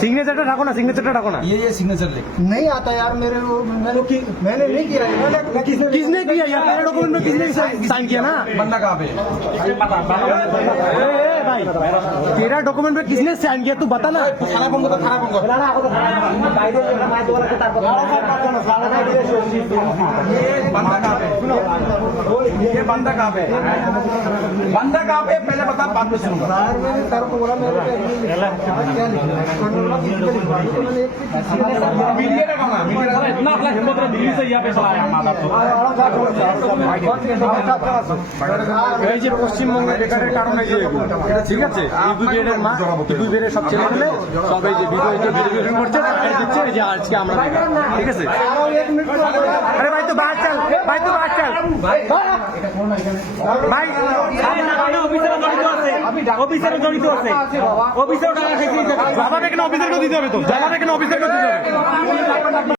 Signature ढाको ना, signature ढाको ना। ये सिग्नेचर ले नहीं आता यार मेरे को, मैंने नहीं किया। किसने किया यार? मेरे डॉक्यूमेंट में किसने साइन किया ना? बंदा कहाँ पे? भाई तेरा डॉक्यूमेंट में किसने साइन किया तू बता ना। थाना फोन करो, थाना फोन करो। ये बंदा कहाँ पे? ये बंदा कहाँ पे? बंदा कहाँ पे पहले बता, बाद में सुनूंगा। यार मैंने सर को बोला मेरे पे मीडिया ने कहा, मीडिया ने इतना अपना हिम्मत रहा दिल्ली से यहाँ पे चला आया माता तो এই যে পশ্চিমবঙ্গে বেকারের কারণে যে ঠিক আছে ইউপিবিএর মা ইউপিবিএর সব ছেলেগুলো সব এই যে ভিডিও করছে দিচ্ছে যে আজকে আমরা বেকার ঠিক আছে। আরে ভাই তো বাস চাল, ভাই তো বাস চাল ভাই অফিসার জড়িত আছে, অফিসার জড়িত আছে, অফিসার টাকা খেতে জামাতে কেন অফিসারকে দিতে হবে? তো জামাতে কেন অফিসারকে দিতে হবে?